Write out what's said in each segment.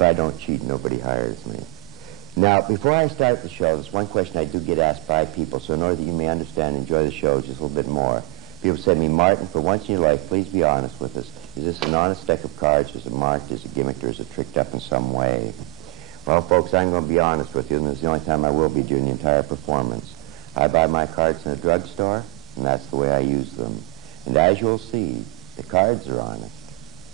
If I don't cheat, nobody hires me. Now, before I start the show, there's one question I do get asked by people, so in order that you may understand and enjoy the show just a little bit more. People say to me, Martin, for once in your life, please be honest with us. Is this an honest deck of cards? Is it marked? Is it gimmicked? Or is it tricked up in some way? Well, folks, I'm going to be honest with you, and this is the only time I will be during the entire performance. I buy my cards in a drugstore, and that's the way I use them. And as you'll see, the cards are honest.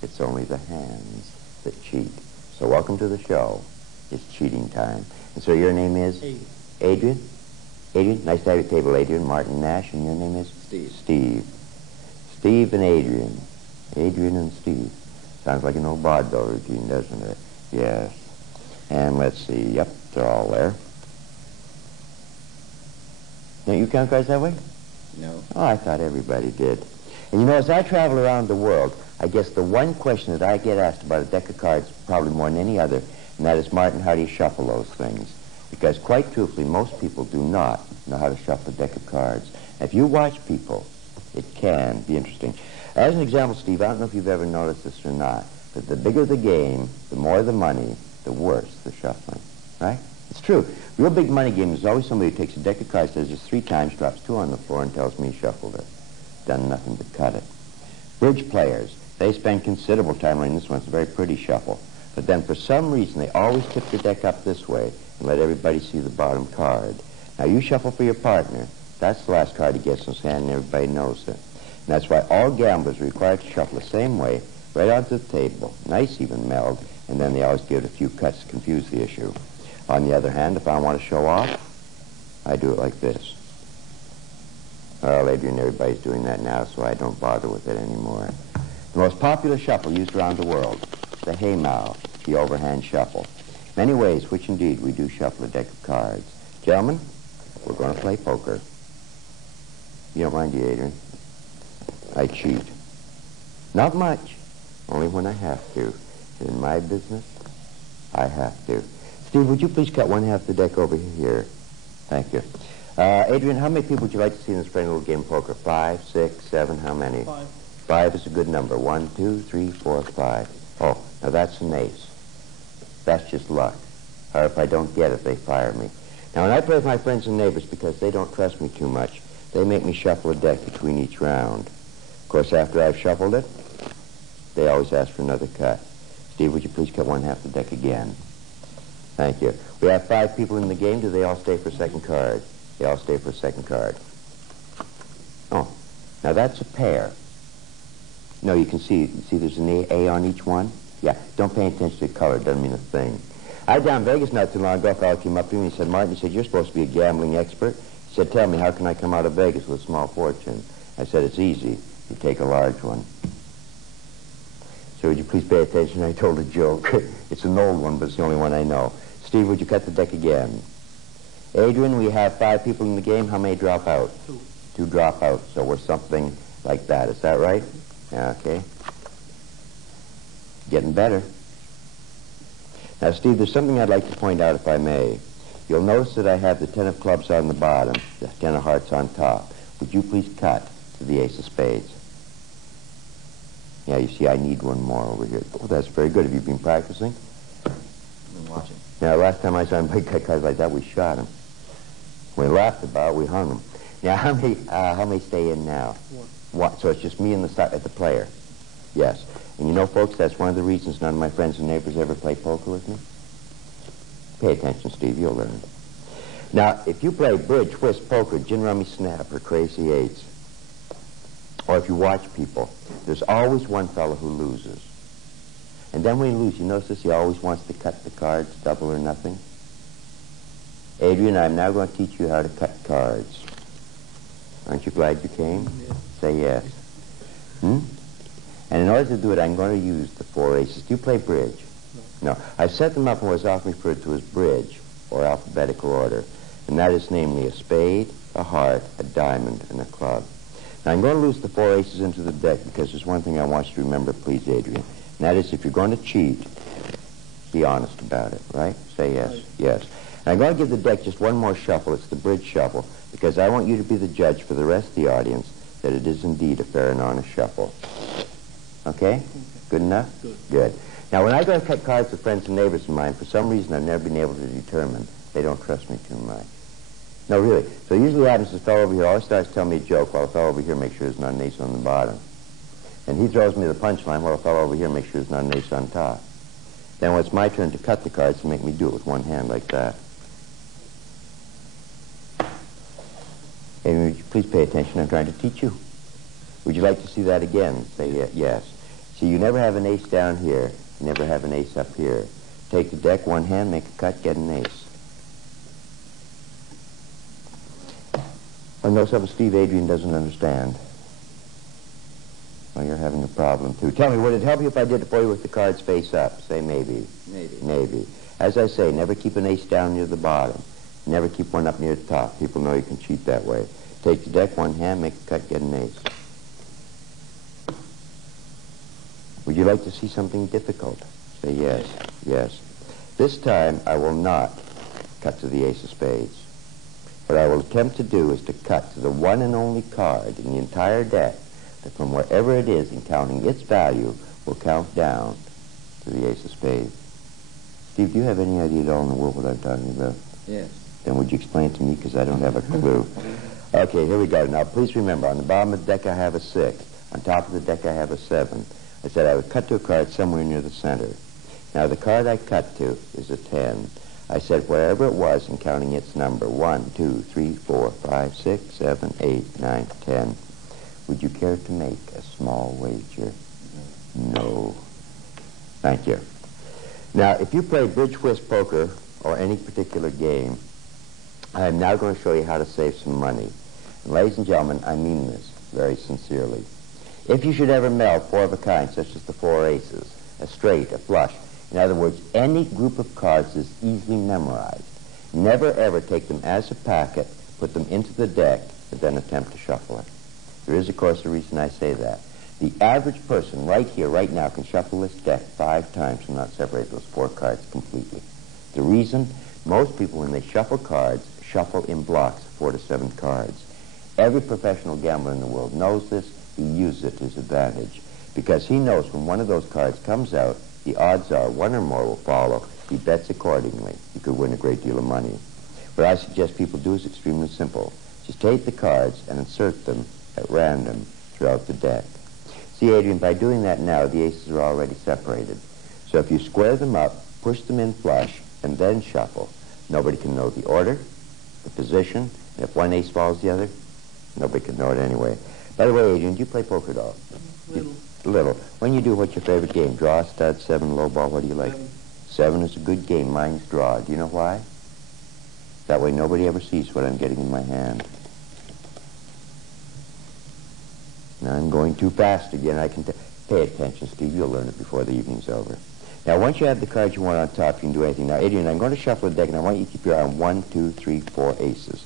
It's only the hands that cheat. So welcome to the show. It's cheating time. And so your name is? Adrian. Adrian, nice to have you at the table, Adrian. Martin Nash, and your name is? Steve. Steve. Steve and Adrian. Adrian and Steve. Sounds like an old vaudeville routine, doesn't it? Yes. And let's see. Yep, they're all there. Don't you count cards that way? No. Oh, I thought everybody did. And you know, as I travel around the world, I guess the one question that I get asked about a deck of cards, probably more than any other, and that is, Martin, how do you shuffle those things? Because quite truthfully, most people do not know how to shuffle a deck of cards. If you watch people, it can be interesting. As an example, Steve, I don't know if you've ever noticed this or not, but the bigger the game, the more the money, the worse the shuffling, right? It's true. Real big money game is always somebody who takes a deck of cards, does this 3 times, drops 2 on the floor, and tells me he shuffled it. Done nothing but cut it. Bridge players, they spend considerable time learning this one. It's a very pretty shuffle. But then for some reason, they always tip their deck up this way and let everybody see the bottom card. Now, you shuffle for your partner. That's the last card he gets in his hand, and everybody knows it. And that's why all gamblers are required to shuffle the same way, right onto the table. Nice even meld, and then they always give it a few cuts to confuse the issue. On the other hand, if I want to show off, I do it like this. Well, Adrian, everybody's doing that now, so I don't bother with it anymore. The most popular shuffle used around the world, the Haymow, the overhand shuffle. Many ways, which indeed we do shuffle a deck of cards. Gentlemen, we're going to play poker. You don't mind, do you, Adrian? I cheat. Not much, only when I have to. In my business, I have to. Steve, would you please cut 1/2 the deck over here? Thank you. Adrian, how many people would you like to see in this friendly little game of poker? 5, 6, 7, how many? 5. 5 is a good number. 1, 2, 3, 4, 5. Oh, now that's an ace. That's just luck. Or if I don't get it, they fire me. Now, when I play with my friends and neighbors, because they don't trust me too much, they make me shuffle a deck between each round. Of course, after I've shuffled it, they always ask for another cut. Steve, would you please cut 1/2 the deck again? Thank you. We have 5 people in the game. Do they all stay for a second card? They all stay for a second card. Oh, now that's a pair. No, you can see there's an A on each one? Yeah, don't pay attention to the color. It doesn't mean a thing. I was down in Vegas not too long ago. A fellow came up to me and he said, Martin, he said, you're supposed to be a gambling expert. He said, tell me, how can I come out of Vegas with a small fortune? I said, it's easy. You take a large one. So would you please pay attention? I told a joke. It's an old one, but it's the only one I know. Steve, would you cut the deck again? Adrian, we have 5 people in the game. How many drop out? 2. 2 drop out, so we're something like that. Is that right? Yeah, okay. Getting better. Now, Steve, there's something I'd like to point out, if I may. You'll notice that I have the 10 of clubs on the bottom, the 10 of hearts on top. Would you please cut to the ace of spades? Yeah, you see, I need one more over here. Oh, that's very good. Have you been practicing? I've been watching. Now, last time I saw him play cards like that, we shot him. We laughed about it, we hung him. Now, how many stay in now? 1. So it's just me and the player? Yes. And you know, folks, that's one of the reasons none of my friends and neighbors ever play poker with me. Pay attention, Steve, you'll learn. Now, if you play bridge, whist, poker, gin, rummy, snap, or crazy eights, or if you watch people, there's always one fellow who loses. And then when he loses, you notice this, he always wants to cut the cards, double or nothing. Adrian, I'm now going to teach you how to cut cards. Aren't you glad you came? Yes. Say yes. And in order to do it, I'm going to use the 4 aces. Do you play bridge? No. I set them up in what is often referred to as bridge, or alphabetical order. And that is namely a spade, a heart, a diamond, and a club. Now, I'm going to lose the 4 aces into the deck because there's one thing I want you to remember, please, Adrian. And that is, if you're going to cheat, be honest about it, right? Say yes. Right. Yes. And I'm going to give the deck just one more shuffle. It's the bridge shuffle, because I want you to be the judge for the rest of the audience that it is indeed a fair and honest shuffle. Okay? Good enough? Good. Good. Now, when I go to cut cards with friends and neighbors of mine, for some reason I've never been able to determine. They don't trust me too much. No, really. So usually what happens is the fellow over here always starts telling me a joke while the fellow over here makes sure there's not an ace on the bottom. And he throws me the punchline while the fellow over here makes sure there's not an ace on top. Then when it's my turn to cut the cards, he'll make me do it with one hand like that. And would you please pay attention? I'm trying to teach you. Would you like to see that again? Say yes. See, you never have an ace down here. You never have an ace up here. Take the deck, one hand, make a cut, get an ace. I know something Steve Adrian doesn't understand. Well, you're having a problem, too. Tell me, would it help you if I did it for you with the cards face up? Say maybe. Maybe. Maybe. As I say, never keep an ace down near the bottom. Never keep one up near the top. People know you can cheat that way. Take the deck, one hand, make a cut, get an ace. Would you like to see something difficult? Say yes. Yes. This time, I will not cut to the ace of spades. What I will attempt to do is to cut to the one and only card in the entire deck that from wherever it is in counting its value will count down to the ace of spades. Steve, do you have any idea at all in the world what I'm talking about? Yes. Then would you explain it to me, because I don't have a clue. Okay, here we go. Now, please remember, on the bottom of the deck I have a 6. On top of the deck I have a 7. I said I would cut to a card somewhere near the center. Now, the card I cut to is a 10. I said wherever it was in counting its number, 1, 2, 3, 4, 5, 6, 7, 8, 9, 10. Would you care to make a small wager? No. Thank you. Now, if you play bridge, whist, poker, or any particular game, I am now going to show you how to save some money. And ladies and gentlemen, I mean this very sincerely. If you should ever meld 4 of a kind, such as the 4 aces, a straight, a flush, in other words, any group of cards is easily memorized, never ever take them as a packet, put them into the deck, and then attempt to shuffle it. There is, of course, a reason I say that. The average person right here, right now, can shuffle this deck 5 times and not separate those 4 cards completely. The reason? Most people, when they shuffle cards, shuffle in blocks of 4 to 7 cards. Every professional gambler in the world knows this. He uses it to his advantage, because he knows when one of those cards comes out, the odds are one or more will follow. He bets accordingly. He could win a great deal of money. What I suggest people do is extremely simple. Just take the cards and insert them at random throughout the deck. See, Adrian, by doing that now, the aces are already separated. So if you square them up, push them in flush, and then shuffle, nobody can know the order, the position, and if one ace follows the other, nobody can know it anyway. By the way, Adrian, do you play poker at all? Little. Little. When you do, what's your favorite game? Draw, stud, 7, low ball, what do you like? 7 is a good game. Mine's draw. Do you know why? That way nobody ever sees what I'm getting in my hand. Now I'm going too fast again. I can pay attention, Steve. You'll learn it before the evening's over. Now, once you have the cards you want on top, you can do anything. Now, Adrian, I'm going to shuffle the deck, and I want you to keep your eye on 1, 2, 3, 4 aces.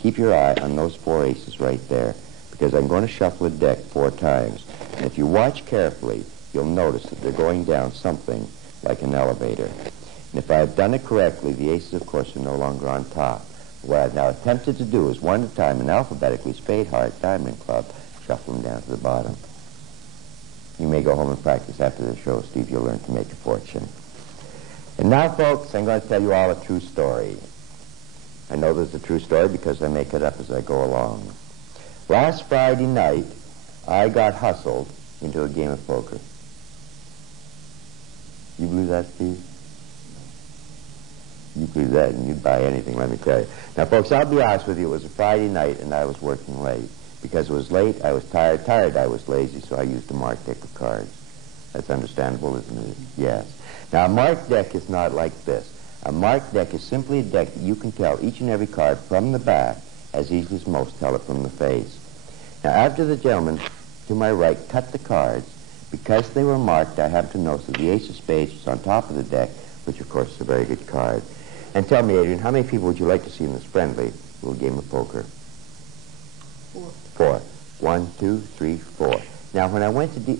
Keep your eye on those 4 aces right there, because I'm going to shuffle the deck 4 times. And if you watch carefully, you'll notice that they're going down something like an elevator. And if I have done it correctly, the aces, of course, are no longer on top. What I've now attempted to do is, one at a time, and alphabetically, spade, heart, diamond, club, shuffle them down to the bottom. You may go home and practice after the show, Steve. You'll learn to make a fortune. And now, folks, I'm going to tell you all a true story. I know there's a true story because I make it up as I go along. Last Friday night, I got hustled into a game of poker. You believe that, Steve? You believe that, and you'd buy anything, let me tell you. Now, folks, I'll be honest with you. It was a Friday night, and I was working late. Because it was late, I was tired. Tired, I was lazy, so I used a marked deck of cards. That's understandable, isn't it? Yes. Now, a marked deck is not like this. A marked deck is simply a deck that you can tell each and every card from the back as easily as most tell it from the face. Now, after the gentleman to my right cut the cards, because they were marked, I happen to notice that the ace of spades was on top of the deck, which, of course, is a very good card. And tell me, Adrian, how many people would you like to see in this friendly little game of poker? 4. 4. 1, 2, 3, 4. Now, when I went to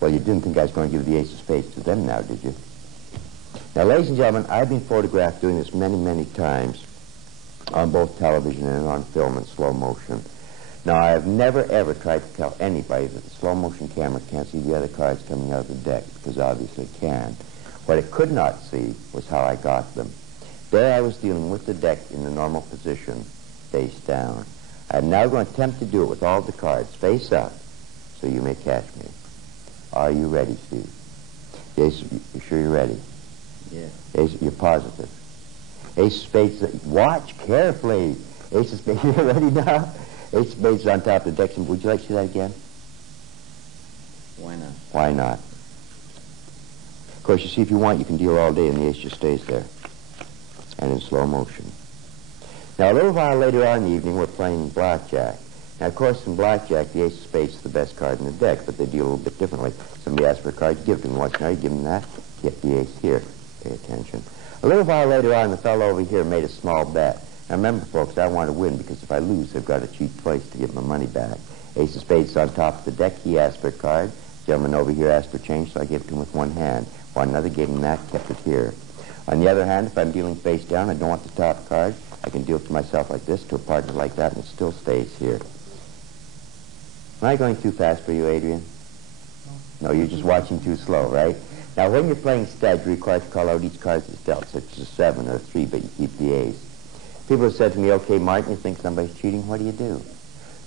well, you didn't think I was going to give the ace of spades to them now, did you? Now, ladies and gentlemen, I've been photographed doing this many, many times on both television and on film in slow motion. Now, I've never, ever tried to tell anybody that the slow-motion camera can't see the other cards coming out of the deck, because obviously it can. What it could not see was how I got them. There I was dealing with the deck in the normal position, face down. I'm now going to attempt to do it with all the cards face up, so you may catch me. Are you ready, Steve? Yes, you sure you're ready? Yeah. Ace, you're positive. Ace of spades, watch carefully. Ace of spades, you ready now? Ace of spades is on top of the deck. Would you like to see that again? Why not? Why not? Of course, you see, if you want, you can deal all day, and the ace just stays there, and in slow motion. Now, a little while later on in the evening, we're playing blackjack. Now, of course, in blackjack, the ace of spades is the best card in the deck, but they deal a little bit differently. Somebody asks for a card, you give it to them. Watch now, you give them that, get the ace here. Pay attention. A little while later on, the fellow over here made a small bet. Now, remember, folks, I want to win, because if I lose, I've got to cheat twice to get my money back. Ace of spades is on top of the deck. He asked for a card. Gentleman over here asked for change, so I gave it to him with one hand. While another gave him that, kept it here. On the other hand, if I'm dealing face down, I don't want the top card, I can deal it to myself like this, to a partner like that, and it still stays here. Am I going too fast for you, Adrian? No, you're just watching too slow, right? Now, when you're playing stud, you're required to call out each card that's dealt, such as a 7 or a 3, but you keep the ace. People have said to me, okay, Martin, you think somebody's cheating? What do you do?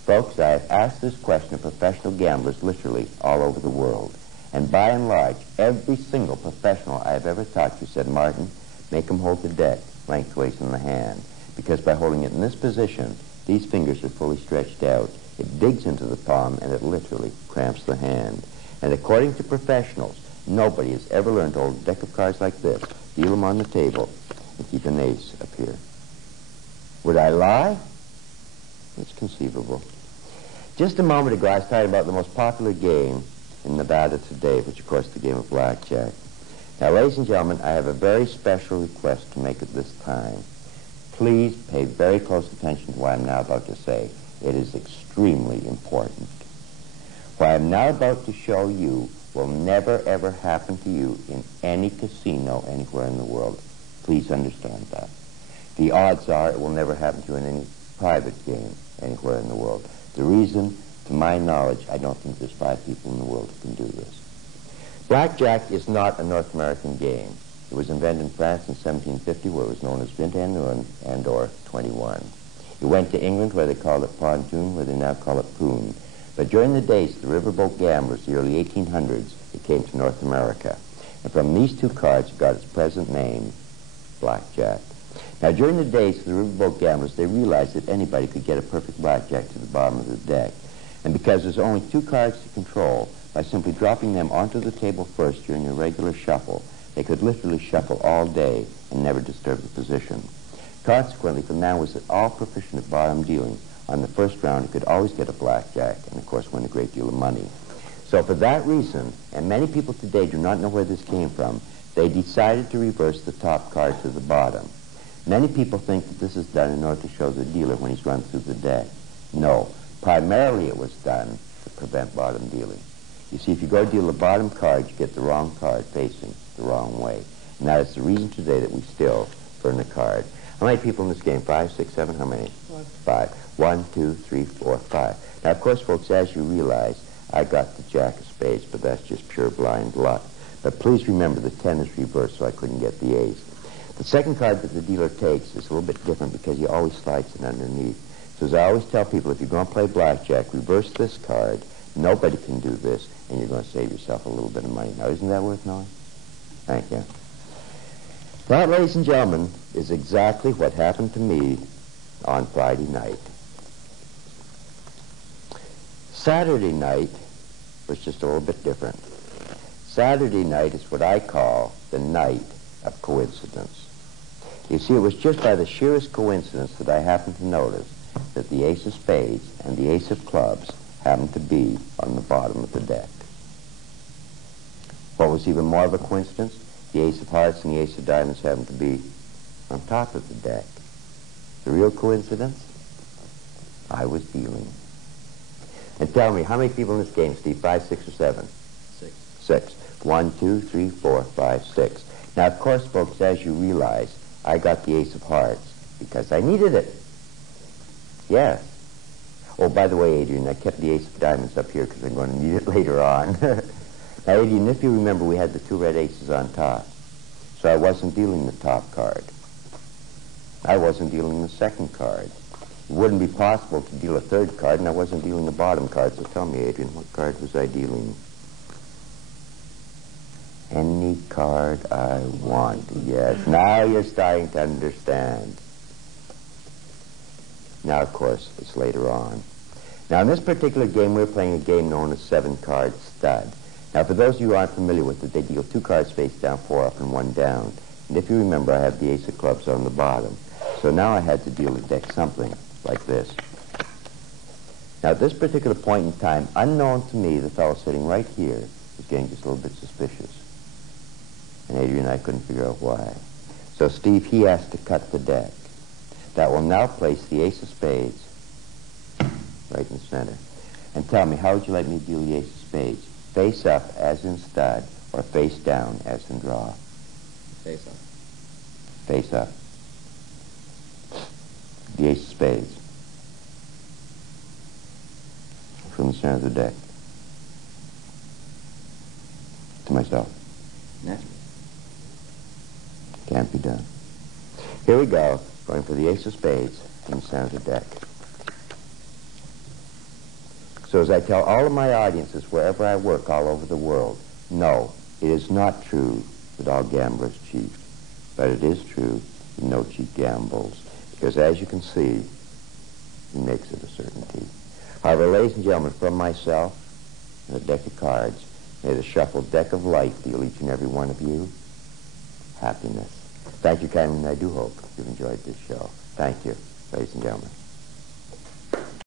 Folks, I have asked this question of professional gamblers literally all over the world. And by and large, every single professional I have ever talked to said, Martin, make them hold the deck lengthways in the hand. Because by holding it in this position, these fingers are fully stretched out. It digs into the palm, and it literally cramps the hand. And according to professionals, nobody has ever learned to hold a deck of cards like this, deal them on the table, and keep an ace up here. Would I lie? It's conceivable. Just a moment ago, I was talking about the most popular game in Nevada today, which, of course, is the game of blackjack. Now, ladies and gentlemen, I have a very special request to make at this time. Please pay very close attention to what I'm now about to say. It is extremely important. What I'm now about to show you will never, ever happen to you in any casino anywhere in the world. Please understand that. The odds are it will never happen to you in any private game anywhere in the world. The reason, to my knowledge, I don't think there's 5 people in the world who can do this. Blackjack is not a North American game. It was invented in France in 1750, where it was known as 21 and or 21. It went to England, where they called it pontoon, where they now call it poon. But during the days of the riverboat gamblers, the early 1800s, it came to North America. And from these 2 cards, it got its present name, blackjack. Now, during the days of the riverboat gamblers, they realized that anybody could get a perfect blackjack to the bottom of the deck. And because there's only 2 cards to control, by simply dropping them onto the table first during a regular shuffle, they could literally shuffle all day and never disturb the position. Consequently, the man was at all proficient at bottom dealing. On the first round, he could always get a blackjack and, of course, win a great deal of money. So for that reason, and many people today do not know where this came from, they decided to reverse the top card to the bottom. Many people think that this is done in order to show the dealer when he's run through the deck. No. Primarily it was done to prevent bottom dealing. You see, if you go deal the bottom card, you get the wrong card facing the wrong way. And that is the reason today that we still burn a card. How many people in this game? 5, 6, 7? How many? 5. 1, 2, 3, 4, 5. Now, of course, folks, as you realize, I got the jack of spades, but that's just pure blind luck. But please remember the 10 is reversed, so I couldn't get the ace. The second card that the dealer takes is a little bit different because he always slides it underneath. So as I always tell people, if you're going to play blackjack, reverse this card. Nobody can do this, and you're going to save yourself a little bit of money. Now, isn't that worth knowing? Thank you. That, ladies and gentlemen, is exactly what happened to me on Friday night. Saturday night was just a little bit different. Saturday night is what I call the night of coincidence. You see, it was just by the sheerest coincidence that I happened to notice that the ace of spades and the ace of clubs happened to be on the bottom of the deck. What was even more of a coincidence? The ace of hearts and the ace of diamonds happened to be on top of the deck. The real coincidence? I was dealing. And tell me, how many people in this game, Steve? 5, 6, or 7? 6. 6. 1, 2, 3, 4, 5, 6. Now, of course, folks, as you realize, I got the ace of hearts because I needed it. Yes. Oh, by the way, Adrian, I kept the ace of diamonds up here because I'm going to need it later on. Now, Adrian, if you remember, we had the two red aces on top. So I wasn't dealing the top card. I wasn't dealing the second card. It wouldn't be possible to deal a third card, and I wasn't dealing the bottom card. So tell me, Adrian, what card was I dealing? Any card I want. Yes, now you're starting to understand. Now, of course, it's later on. Now, in this particular game, we're playing a game known as 7-card stud. Now, for those of you who aren't familiar with it, they deal 2 cards face down, 4 up, and 1 down. And if you remember, I have the ace of clubs on the bottom. So now I had to deal a deck something like this. Now, at this particular point in time, unknown to me, the fellow sitting right here was getting just a little bit suspicious. And Adrian and I couldn't figure out why. So Steve, he has to cut the deck. That will now place the ace of spades right in the center. And tell me, how would you like me to deal the ace of spades? Face up, as in stud, or face down, as in draw? Face up. Face up. The ace of spades. From the center of the deck. To myself. Naturally. Can't be done. Here we go. Going for the ace of spades in the center of the deck. So as I tell all of my audiences wherever I work all over the world, no, it is not true that all gamblers cheat. But it is true that no cheat gambles. Because as you can see, he makes it a certainty. However, ladies and gentlemen, from myself and a deck of cards, may the shuffled deck of life deal each and every one of you happiness. Thank you kindly, and I do hope you've enjoyed this show. Thank you, ladies and gentlemen.